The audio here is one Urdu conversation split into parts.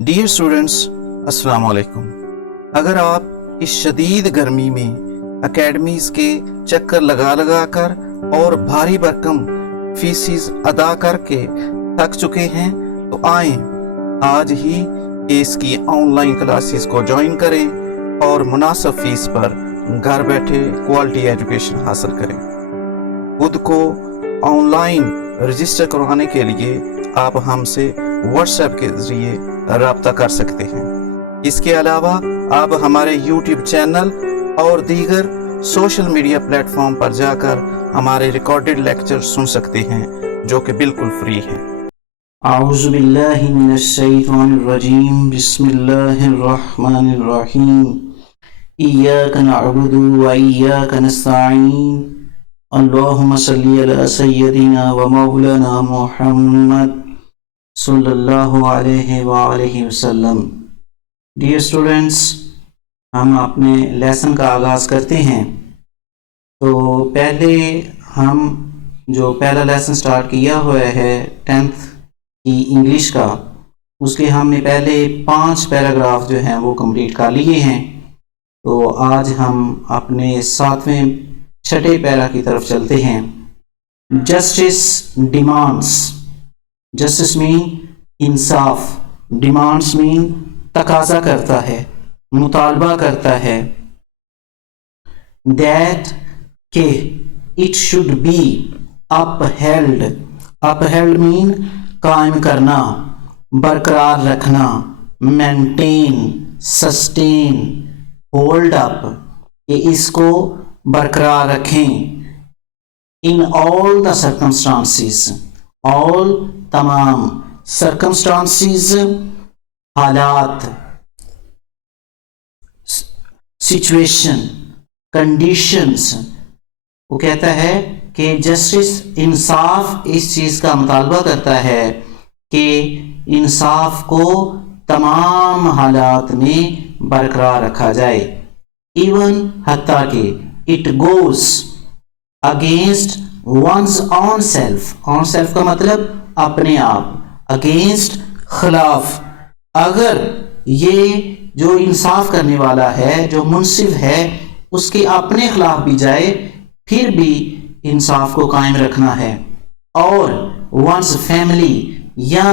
ڈیئر اسٹوڈنٹس، السلام علیکم۔ اگر آپ اس شدید گرمی میں اکیڈمیز کے چکر لگا کر اور بھاری بھرکم فیسز ادا کر کے تھک چکے ہیں تو آئیں آج ہی اس کی آن لائن کلاسز کو جوائن کریں اور مناسب فیس پر گھر بیٹھے کوالٹی ایجوکیشن حاصل کریں۔ خود کو آن لائن رجسٹر کروانے کے لیے آپ ہم سے واٹس ایپ کے ذریعے رابطہ کر سکتے ہیں۔ اس کے علاوہ آپ ہمارے یوٹیوب چینل اور دیگر سوشل میڈیا پلیٹ فارم پر جا کر ہمارے ریکارڈڈ لیکچر سن سکتے ہیں جو کہ بالکل فری ہیں۔ اعوذ باللہ من الشیطان الرجیم، بسم اللہ الرحمن الرحیم، ایاک نعبد و ایاک نستعین، اللہم صلی علی سیدنا و مولانا محمد صلی اللہ علیہ وآلہ وسلم۔ ڈیئر اسٹوڈنٹس، ہم اپنے لیسن کا آغاز کرتے ہیں۔ تو پہلے ہم جو پہلا لیسن سٹارٹ کیا ہوا ہے 10th کی انگلش کا، اس کے ہم نے پہلے 5 پیراگراف جو ہیں وہ کمپلیٹ کر لیے ہیں۔ تو آج ہم اپنے 7ویں چھٹے پیرا کی طرف چلتے ہیں۔ جسٹس ڈیمانڈس، جسٹس مین انصاف، ڈیمانڈس مین تقاضا کرتا ہے، مطالبہ کرتا ہے۔ دیٹ کہ اٹ شوڈ بی اپہیلڈ، اپہیلڈ مین قائم کرنا، برقرار رکھنا، مینٹین، سسٹین، ہولڈ اپ کہ اس کو برقرار رکھیں۔ ان آل دا سرکمسٹانسز، آل تمام، سرکمسٹانسز حالات، سچویشن، کنڈیشنز۔ وہ کہتا ہے کہ جسٹس انصاف اس چیز کا مطالبہ کرتا ہے کہ انصاف کو تمام حالات میں برقرار رکھا جائے۔ ایون حتیٰ کہ it goes against one's on self, on self کا مطلب اپنے آپ، اگینسٹ خلاف، اگر یہ جو انصاف کرنے والا ہے، جو منصف ہے، اس کے اپنے خلاف بھی جائے پھر بھی انصاف کو قائم رکھنا ہے۔ اور ونز فیملی، یا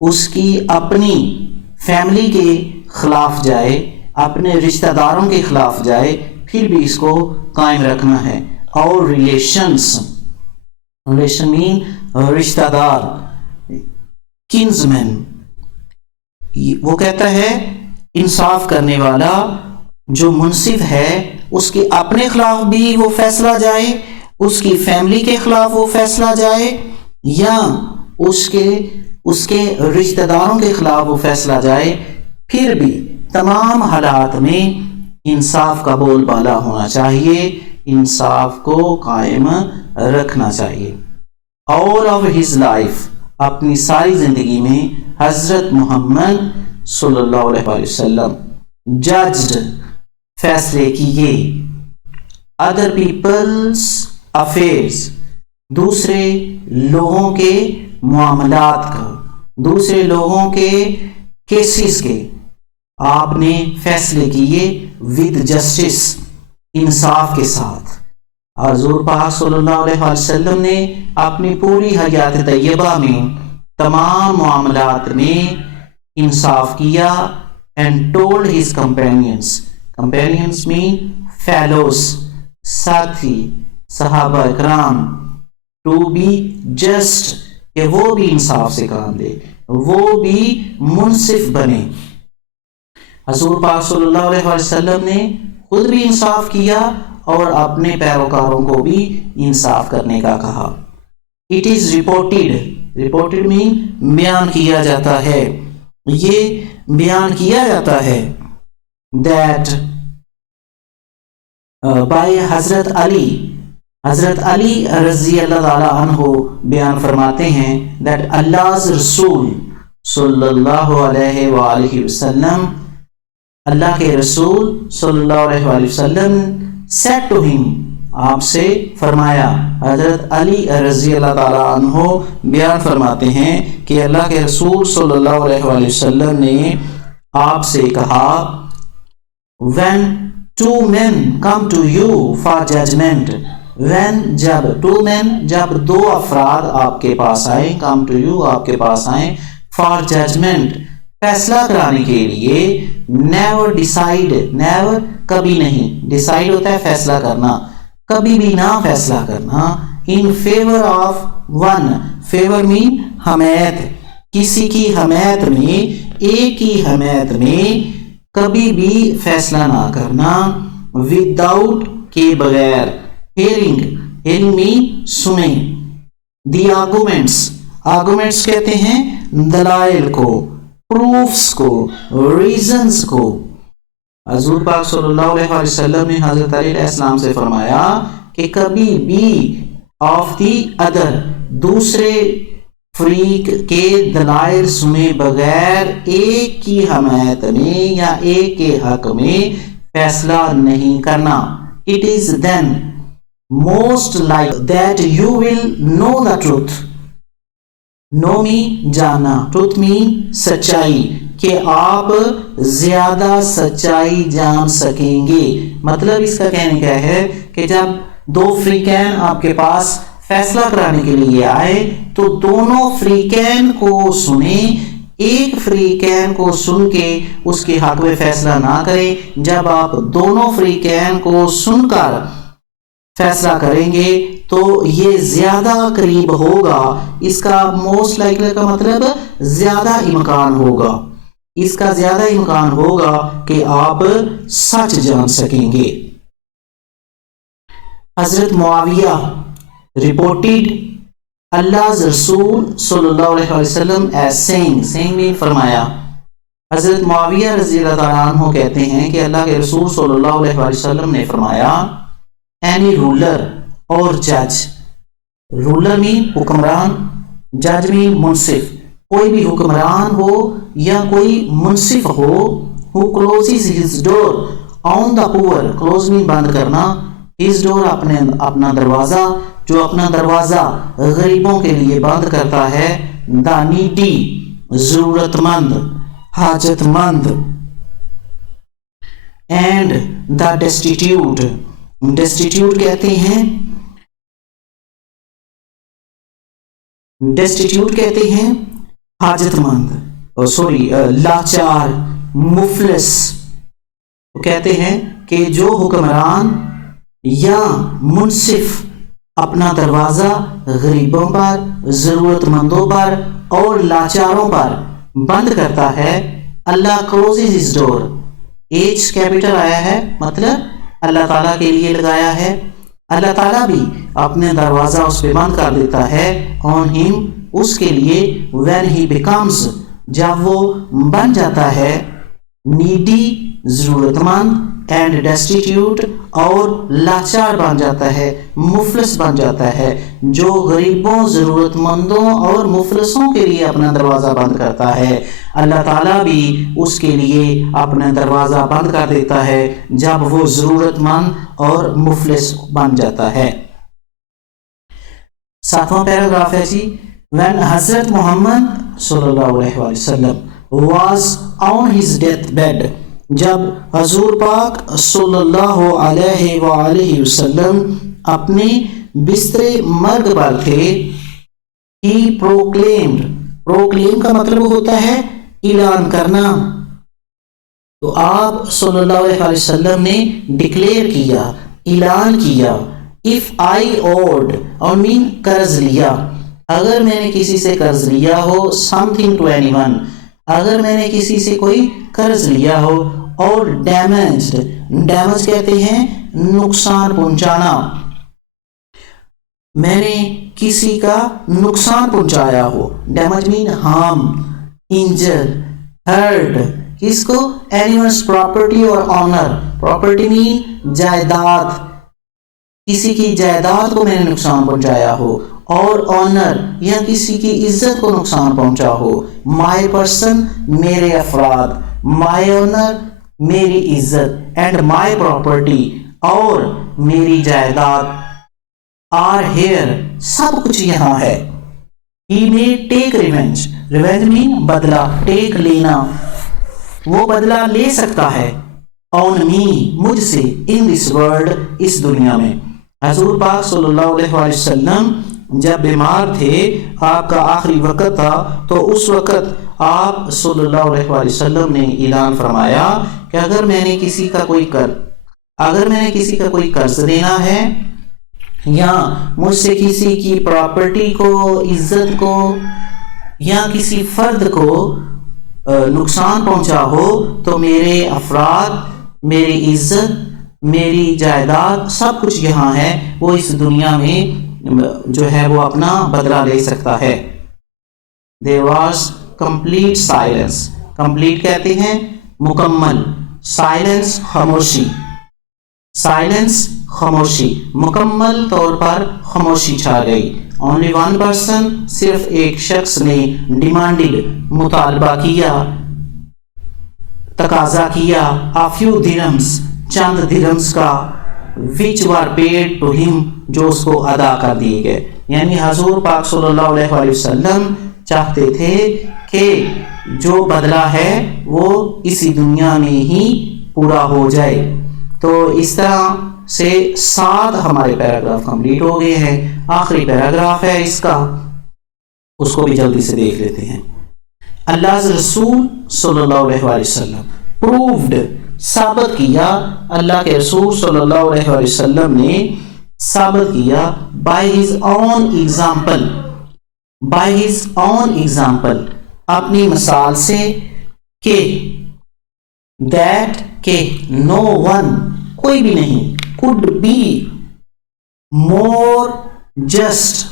اس کی اپنی فیملی کے خلاف جائے، اپنے رشتہ داروں کے خلاف جائے پھر بھی اس کو قائم رکھنا ہے۔ اور ریلیشنز، ریلیشن مین رشتہ دار، کنزمین۔ وہ کہتا ہے انصاف کرنے والا جو منصف ہے اس کے اپنے خلاف بھی وہ فیصلہ جائے، اس کی فیملی کے خلاف وہ فیصلہ جائے، یا اس کے رشتہ داروں کے خلاف وہ فیصلہ جائے، پھر بھی تمام حالات میں انصاف کا بول بالا ہونا چاہیے، انصاف کو قائم رکھنا چاہیے۔ آل آف ہز لائف، اپنی ساری زندگی میں حضرت محمد صلی اللہ علیہ وسلم ججڈ، فیصلے کیے، ادر پیپلز افیئرز، دوسرے لوگوں کے معاملات کا، دوسرے لوگوں کے کیسز کے آپ نے فیصلے کیے ود جسٹس، انصاف کے ساتھ۔ حضور پاک صلی اللہ علیہ وسلم نے اپنی پوری حیات طیبہ میں تمام معاملات میں انصاف کیا۔ and told his companions، companions mean fellows، ساتھی، صحابہ اکرام، to be just، کہ وہ بھی انصاف سے کام لے، وہ بھی منصف بنے۔ حضور پاک صلی اللہ علیہ وسلم نے خود بھی انصاف کیا اور اپنے پیروکاروں کو بھی انصاف کرنے کا کہا۔ It is reported، reported mean بیان کیا جاتا ہے، یہ بیان کیا جاتا ہے that by حضرت علی، حضرت علی رضی اللہ تعالی عنہ بیان فرماتے ہیں that Allah's رسول صلی اللہ علیہ وآلہ وسلم، اللہ کے رسول صلی اللہ علیہ وآلہ وسلم said to him، آپ سے فرمایا. حضرت علی رضی اللہ تعالیٰ عنہ بیان فرماتے ہیں کہ اللہ کے رسول صلی اللہ علیہ وآلہ وسلم نے آپ سے کہا when two men come to you for judgment, جب two men جب دو افراد آپ کے پاس آئیں, come to you آپ کے پاس آئیں, for judgment فیصلہ کرانے کے لیے, never decide, never کبھی نہیں, decide ہوتا ہے فیصلہ کرنا, کبھی بھی نہ فیصلہ کرنا, in favor of one, favor mean حمایت, کسی کی حمایت میں, ایک کی حمایت میں کبھی بھی فیصلہ نہ کرنا, without کے بغیر, hearing mean سنیں, the arguments کہتے ہیں دلائل کو, proofs کو, reasons کو. حضور پاک صلی اللہ علیہ وسلم نے حضرت علی علیہ السلام سے فرمایا کہ کبھی بھی آف دی ادر دوسرے فریق کے دلائل سنے بغیر ایک کی حمایت میں یا ایک کے حق میں فیصلہ نہیں کرنا. It is then most like that you will know the truth. know mean جاننا, truth mean سچائی, کہ آپ زیادہ سچائی جان سکیں گے. مطلب اس کا کہنے کا ہے کہ جب دو فریقین آپ کے پاس فیصلہ کرانے کے لیے آئے تو دونوں فریقین کو سنیں, ایک فریقین کو سن کے اس کے حق میں فیصلہ نہ کریں. جب آپ دونوں فریقین کو سن کر فیصلہ کریں گے تو یہ زیادہ قریب ہوگا. اس کا موسٹ لائکلی کا مطلب زیادہ امکان ہوگا, اس کا زیادہ امکان ہوگا کہ آپ سچ جان سکیں گے. حضرت معاویہ reported Allah's رسول صلی اللہ علیہ وسلم as saying میں فرمایا. حضرت معاویہ رضی اللہ تعالیٰ عنہ کہتے ہیں کہ اللہ کے رسول صلی اللہ علیہ وسلم نے فرمایا any ruler اور جج, رولر مین حکمران, جج مین منصف, کوئی بھی حکمران ہو یا کوئی منصف ہو, who closes his door on the poor, close مین بند کرنا, his door اپنا دروازہ, جو اپنا دروازہ غریبوں کے لیے بند کرتا ہے, the needy ضرورت مند, حاجت مند, and the destitute کہتے ہیں حاجت مند, لاچار, مفلس. کہتے ہیں کہ جو حکمران یا منصف اپنا دروازہ غریبوں پر, ضرورت مندوں پر اور لاچاروں پر بند کرتا ہے, اللہ closes his door, H capital آیا ہے, مطلب اللہ تعالیٰ کے لیے لگایا ہے, اللہ تعالیٰ بھی اپنے دروازہ اس پہ بند کر دیتا ہے, on him اس کے لیے, when he becomes جب وہ بن جاتا ہے, needy ضرورت مند, and destitute اور لاچار بن جاتا ہے, مفلس بن جاتا ہے. جو غریبوں, ضرورت مندوں اور مفلسوں کے لیے اپنا دروازہ بند کرتا ہے, اللہ تعالیٰ بھی اس کے لیے اپنا دروازہ بند کر دیتا ہے جب وہ ضرورت مند اور مفلس بن جاتا ہے. 7واں پیراگراف ہے جی, when حضرت محمد صلی اللہ علیہ وسلم was on his death bed, جب حضور پاک صلی اللہ علیہ وآلہ وسلم اپنے بستر مرگ پر تھے, he proclaimed کا مطلب ہوتا ہے اعلان کرنا. تو آپ صلی اللہ علیہ وسلم نے ڈکلیئر کیا, اعلان کیا, if I owed اور mean قرض لیا, اگر میں نے کسی سے قرض لیا ہو, something to anyone, اگر میں نے کسی سے کوئی قرض لیا ہو, اور ڈیمیج کہتے ہیں نقصان پہنچانا, میں نے کسی کا نقصان پہنچایا ہو, ڈیمیج مین ہارم, انجر, ہرٹ, کس کو, اینیملز پراپرٹی اور آنر, پراپرٹی مین جائیداد, کسی کی جائیداد کو میں نے نقصان پہنچایا ہو, اور آنر یا کسی کی عزت کو نقصان پہنچا ہو, مائی پرسن میرے افراد, مائی آنر میری عزت, اینڈ مائی پراپرٹی اور میری جائیداد are here, سب کچھ یہاں ہے. He may take revenge. Revenge mean بدلہ, take لینا, وہ بدلہ لے سکتا ہے. On me, مجھ سے, in this world, اس دنیا میں. حضور پاک صلی اللہ علیہ وآلہ وسلم جب بیمار تھے, آپ کا آخری وقت تھا, تو اس وقت آپ صلی اللہ علیہ وآلہ وسلم نے اعلان فرمایا کہ اگر میں نے کسی کا کوئی قرض دینا ہے یا مجھ سے کسی کی پراپرٹی کو, عزت کو یا کسی فرد کو نقصان پہنچا ہو, تو میرے افراد, میری عزت, میری جائیداد سب کچھ یہاں ہے, وہ اس دنیا میں جو ہے وہ اپنا بدلہ لے سکتا ہے. There was complete silence. Complete کہتے ہیں مکمل, silence خاموشی, silence خاموشی, مکمل طور پر خاموشی چھا گئی. Only one person, صرف ایک شخص نے demanded, مطالبہ کیا, تقاضا کیا, a few dirhams, چند درہمز کا, which were paid to him, جو اس کو ادا کر دیے گئے. یعنی حضور پاک صلی اللہ علیہ وآلہ وسلم چاہتے تھے کہ جو بدلہ ہے وہ اسی دنیا میں ہی پورا ہو جائے. تو اس طرح سے 7 ہمارے پیراگراف کمپلیٹ ہو گئے ہیں. آخری پیراگراف ہے اس کا, اس کو بھی جلدی سے دیکھ لیتے ہیں. اللہ رسول صلی اللہ علیہ وآلہ وسلم پروفڈ, ثابت کیا, اللہ کے رسول صلی اللہ علیہ وآلہ وسلم نے ثابت کیا, by his own example, اپنی مثال سے, کہ that کہ no one, کوئی بھی نہیں, could be more just,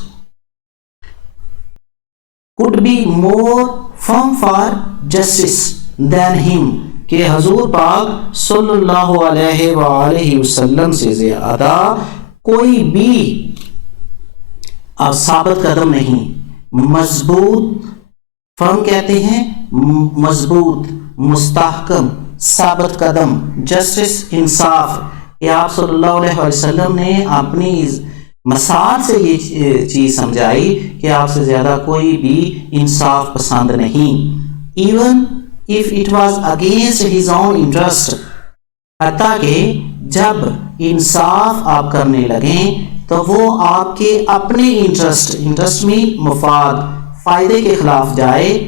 could be more firm for justice than him, کہ حضور پاک صلی اللہ علیہ وآلہ وسلم سے زیادہ کوئی بھی ثابت قدم نہیں, مضبوط, فرم کہتے ہیں مضبوط, مستحکم, ثابت قدم, جسٹس انصاف, کہ آپ صلی اللہ علیہ وسلم نے اپنی مثال سے یہ چیز سمجھائی کہ آپ سے زیادہ کوئی بھی انصاف پسند نہیں. even if it was against his own interest, حتیٰ کہ جب انصاف آپ کرنے لگیں تو وہ آپ کے اپنے انٹرسٹ میں مفاد, فائدے کے خلاف جائے,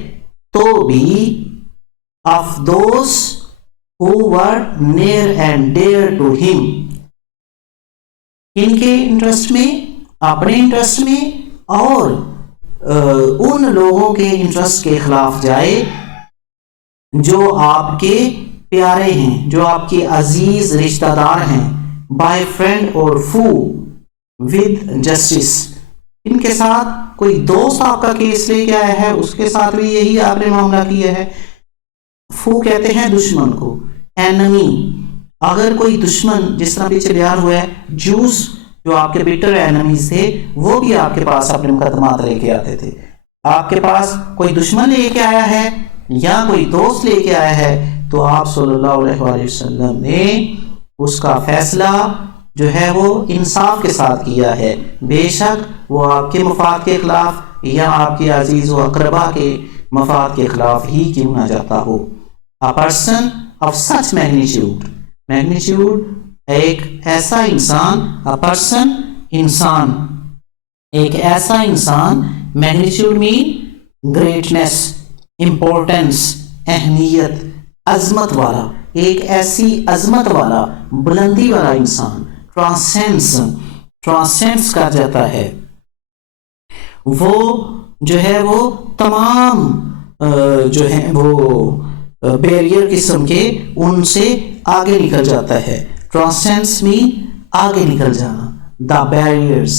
تو بھی of those who were near and dear to him, ان کے انٹرسٹ میں, اپنے انٹرسٹ میں, اور ان لوگوں کے انٹرسٹ کے خلاف جائے جو آپ کے پیارے ہیں, جو آپ کے عزیز رشتہ دار ہیں, by friend or foe with justice, ان کے ساتھ کوئی دوست آپ کا کیس لے کے آیا ہے, اس کے ساتھ بھی یہی آپ نے معاملہ کیا ہے. فو کہتے ہیں دشمن کو, enemy, اگر کوئی دشمن, جس طرح پیچھے بیان ہوا ہے, جوز جو آپ کے بیٹر اینمیز تھے, وہ بھی آپ کے پاس اپنے مقدمات لے کے آتے تھے. آپ کے پاس کوئی دشمن لے کے آیا ہے یا کوئی دوست لے کے آیا ہے, تو آپ صلی اللہ علیہ وآلہ وسلم نے اس کا فیصلہ جو ہے وہ انصاف کے ساتھ کیا ہے, بے شک وہ آپ کے مفاد کے خلاف یا آپ کے عزیز و اقربا کے مفاد کے خلاف ہی کیوں نہ جاتا ہو. A person of such magnitude, ایک ایسا انسان, a person, انسان, ایک ایسا انسان, magnitude mean greatness, importance, اہمیت, عظمت والا, ایک ایسی عظمت والا, بلندی والا انسان, transcends کہا جاتا ہے. وہ جو ہے وہ تمام جو ہے وہ بیریئر قسم کے ان سے آگے نکل جاتا ہے. transcends mean آگے نکل جانا, the barriers,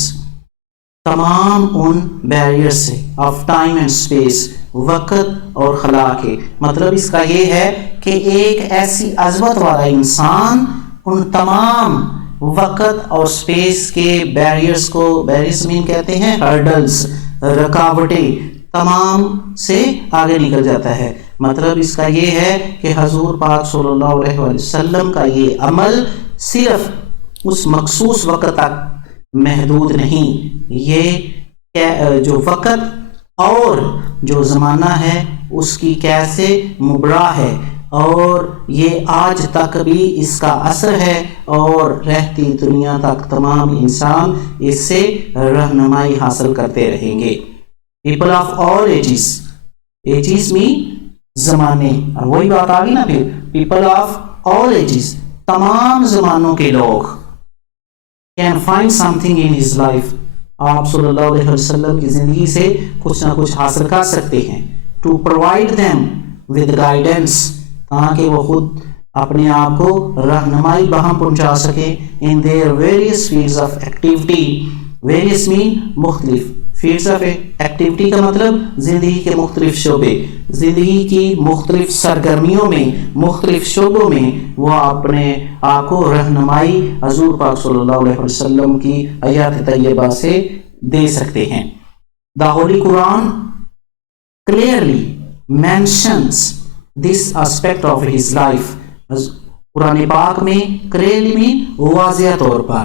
تمام ان بیریئر سے, of time and space, وقت اور خلا کے. مطلب اس کا یہ ہے کہ ایک ایسی عظمت والا انسان ان تمام وقت اور سپیس کے بیریئرز کو, بیریئرز مین کہتے ہیں ہرڈلز, رکاوٹیں, تمام سے آگے نکل جاتا ہے. مطلب اس کا یہ ہے کہ حضور پاک صلی اللہ علیہ وسلم کا یہ عمل صرف اس مخصوص وقت تک محدود نہیں، یہ جو وقت اور جو زمانہ ہے اس کی کیسے مبرا ہے، اور یہ آج تک بھی اس کا اثر ہے، اور رہتی دنیا تک تمام انسان اس سے رہنمائی حاصل کرتے رہیں گے۔ People of all ages, ages مین زمانے، اور وہی بات آ گئی نا پھر، پیپل آف آل ایجز، تمام زمانوں کے لوگ can find something in his life، آپ صلی اللہ علیہ وسلم کی زندگی سے کچھ نہ کچھ حاصل کر سکتے ہیں، to provide them with guidance، تاکہ وہ خود اپنے آپ کو رہنمائی بہم پہنچا سکیں in their various fields of activity، various mean مختلف، fields of activity کا مطلب زندگی کے مختلف شعبے، زندگی کی مختلف سرگرمیوں میں، مختلف شعبوں میں وہ اپنے آپ کو رہنمائی حضور پاک صلی اللہ علیہ وسلم کی آیات طیبہ سے دے سکتے ہیں۔ The Holy Quran clearly mentions this aspect of his life، قرآن پاک میں clearly میں واضح طور پر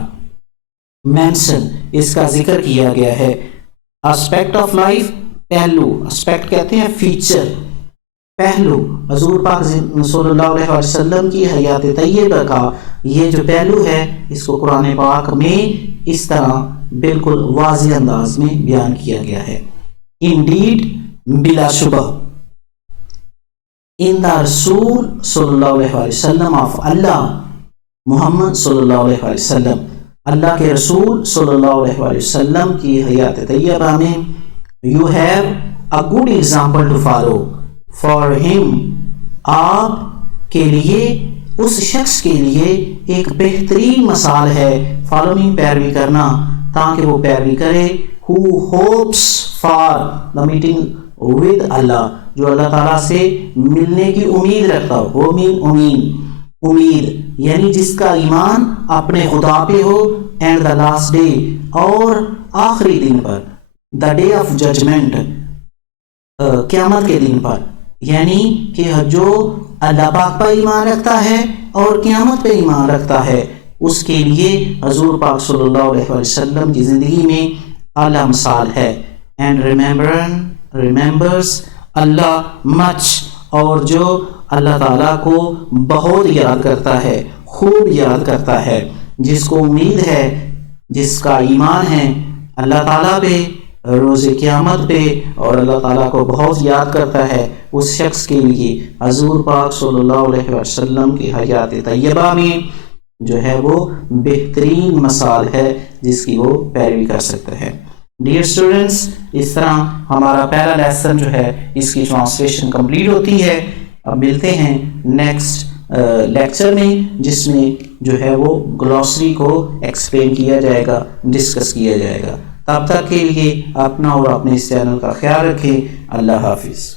mention اس کا ذکر کیا گیا ہے۔ aspect of life، پہلو، aspect کہتے ہیں فیچر، پہلو، حضور پاک صلی اللہ علیہ وسلم کی حیات طیبہ کا یہ جو پہلو ہے اس کو قرآن پاک میں اس طرح بالکل واضح انداز میں بیان کیا گیا ہے۔ indeed، بلا شبہ، in the رسول صلی اللہ علیہ وسلم of اللہ، محمد صلی اللہ علیہ وسلم، اللہ کے رسول صلی اللہ علیہ وسلم کی حیات طیبہ میں you have a good example to follow for him، آپ کے لیے، اس شخص کے لیے ایک بہترین مثال ہے، فالوئنگ پیروی کرنا، تاکہ وہ پیروی کرے، who hopes for the meeting with اللہ، جو اللہ تعالیٰ سے ملنے کی امید رکھتا ہو، امید یعنی جس کا ایمان اپنے خدا پہ ہو، اینڈ دا لاسٹ ڈے، اور آخری دن پر، دا ڈے آف ججمنٹ، قیامت کے دن پر، یعنی کہ جو اللہ پاک پر ایمان رکھتا ہے اور قیامت پہ ایمان رکھتا ہے اس کے لیے حضور پاک صلی اللہ علیہ وسلم کی زندگی میں اعلیٰ مثال ہے۔ اینڈ ریمبرز اللہ مچ، اور جو اللہ تعالیٰ کو بہت یاد کرتا ہے، خوب یاد کرتا ہے، جس کو امید ہے، جس کا ایمان ہے اللہ تعالیٰ پہ، روز قیامت پہ، اور اللہ تعالیٰ کو بہت یاد کرتا ہے، اس شخص کے لیے حضور پاک صلی اللہ علیہ وسلم کی حیات طیبہ میں جو ہے وہ بہترین مثال ہے جس کی وہ پیروی کر سکتا ہے۔ ڈیئر اسٹوڈنٹس، اس طرح ہمارا پہلا لیسن جو ہے اس کی ٹرانسلیشن کمپلیٹ ہوتی ہے۔ اب ملتے ہیں نیکسٹ لیکچر میں، جس میں جو ہے وہ گلوسری کو ایکسپلین کیا جائے گا، ڈسکس کیا جائے گا۔ تب تک کے لیے اپنا اور اپنے اس چینل کا خیال رکھیں۔ اللہ حافظ۔